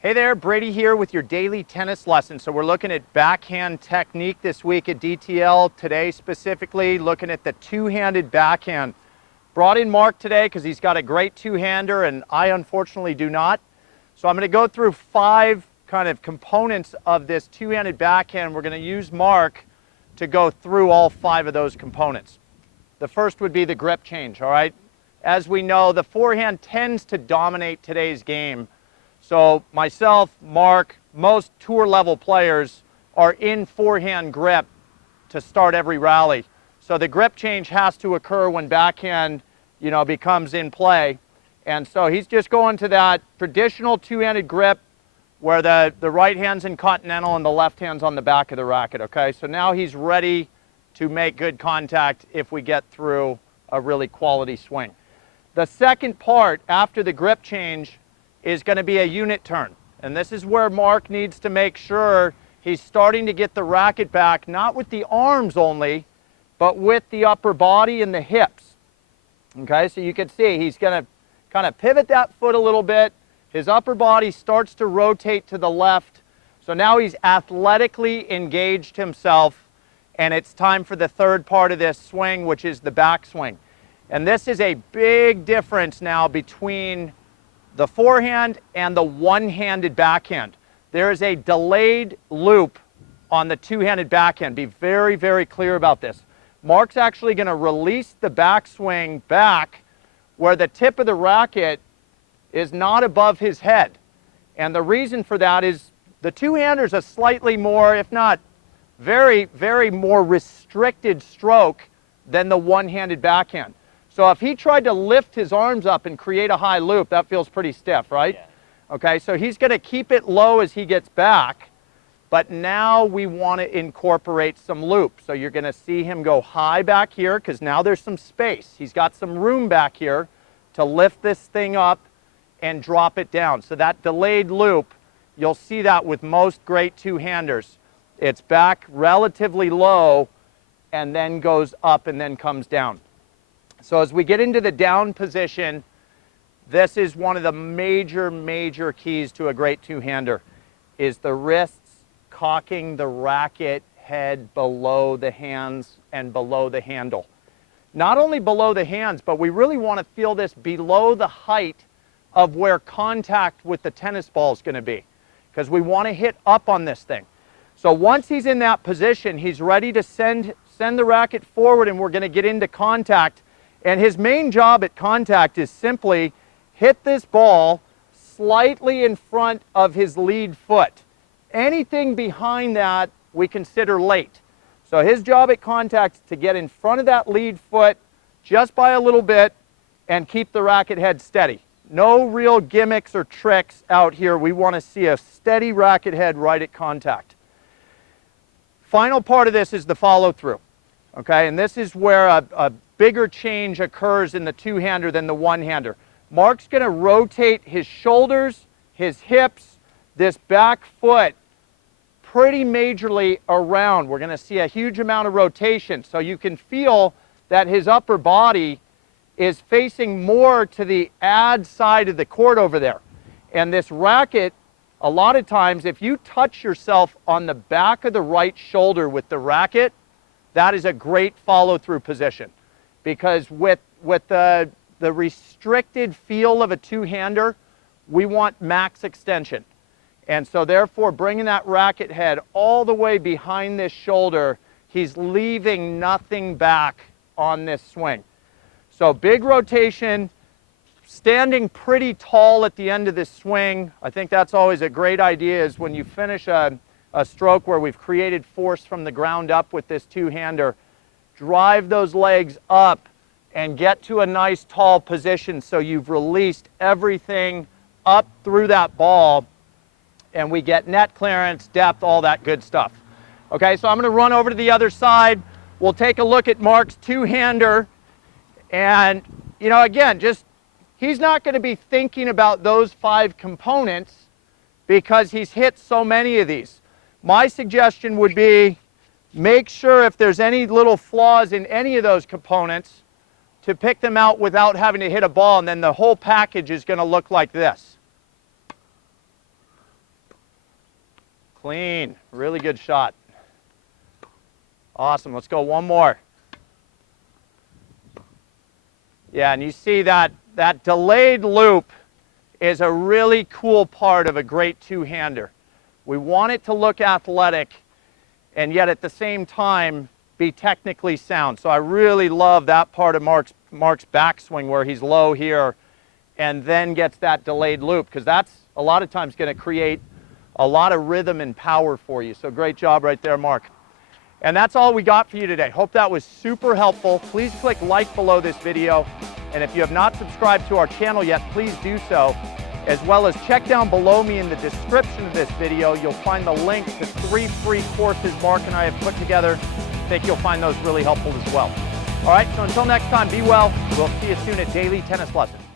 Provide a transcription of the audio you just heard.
Hey there, Brady here with your daily tennis lesson. So we're looking at backhand technique this week at DTL. Today specifically looking at the two-handed backhand. Brought in Mark today because he's got a great two-hander and I unfortunately do not. So I'm going to go through 5 kind of components of this two-handed backhand. We're going to use Mark to go through all 5 of those components. The first would be the grip change, all right? As we know, the forehand tends to dominate today's game. So myself, Mark, most tour level players are in forehand grip to start every rally. So the grip change has to occur when backhand, becomes in play. And so he's just going to that traditional two-handed grip where the right hand's in continental and the left hand's on the back of the racket, okay? So now he's ready to make good contact if we get through a really quality swing. The second part after the grip change is going to be a unit turn. And this is where Mark needs to make sure he's starting to get the racket back, not with the arms only, but with the upper body and the hips. Okay, so you can see he's going to kind of pivot that foot a little bit. His upper body starts to rotate to the left. So now he's athletically engaged himself, and it's time for the third part of this swing, which is the backswing. And this is a big difference now between the forehand and the one-handed backhand. There is a delayed loop on the two-handed backhand. Be very, very clear about this. Mark's actually going to release the backswing back where the tip of the racket is not above his head. And the reason for that is the two-hander's a slightly more, if not very, very more restricted stroke than the one-handed backhand. So if he tried to lift his arms up and create a high loop, that feels pretty stiff, right? Yeah. Okay, so he's going to keep it low as he gets back, but now we want to incorporate some loop. So you're going to see him go high back here because now there's some space. He's got some room back here to lift this thing up and drop it down. So that delayed loop, you'll see that with most great two-handers. It's back relatively low and then goes up and then comes down. So as we get into the down position, this is one of the major, major keys to a great two-hander, is the wrists cocking the racket head below the hands and below the handle. Not only below the hands, but we really want to feel this below the height of where contact with the tennis ball is going to be, because we want to hit up on this thing. So once he's in that position, he's ready to send the racket forward and we're going to get into contact. And his main job at contact is simply hit this ball slightly in front of his lead foot. Anything behind that we consider late. So his job at contact is to get in front of that lead foot just by a little bit and keep the racket head steady. No real gimmicks or tricks out here. We want to see a steady racket head right at contact. Final part of this is the follow-through. Okay, and this is where a bigger change occurs in the two-hander than the one-hander. Mark's going to rotate his shoulders, his hips, this back foot pretty majorly around. We're going to see a huge amount of rotation. So you can feel that his upper body is facing more to the ad side of the court over there. And this racket, a lot of times, if you touch yourself on the back of the right shoulder with the racket, that is a great follow-through position. Because with the restricted feel of a two-hander, we want max extension. And so therefore, bringing that racket head all the way behind this shoulder, he's leaving nothing back on this swing. So big rotation, standing pretty tall at the end of this swing. I think that's always a great idea, is when you finish a stroke where we've created force from the ground up with this two-hander, drive those legs up and get to a nice tall position so you've released everything up through that ball and we get net clearance, depth, all that good stuff. Okay, so I'm going to run over to the other side. We'll take a look at Mark's two-hander. And, again, he's not going to be thinking about those 5 components because he's hit so many of these. My suggestion would be make sure if there's any little flaws in any of those components to pick them out without having to hit a ball, and then the whole package is going to look like this. Clean, really good shot. Awesome, let's go one more. Yeah, and you see that delayed loop is a really cool part of a great two-hander. We want it to look athletic and yet at the same time be technically sound. So I really love that part of Mark's backswing where he's low here and then gets that delayed loop, because that's a lot of times going to create a lot of rhythm and power for you. So great job right there, Mark. And that's all we got for you today. Hope that was super helpful. Please click like below this video. And if you have not subscribed to our channel yet, please do so. As well as check down below me in the description of this video. You'll find the link to 3 free courses Mark and I have put together. I think you'll find those really helpful as well. All right, so until next time, be well. We'll see you soon at Daily Tennis Lessons.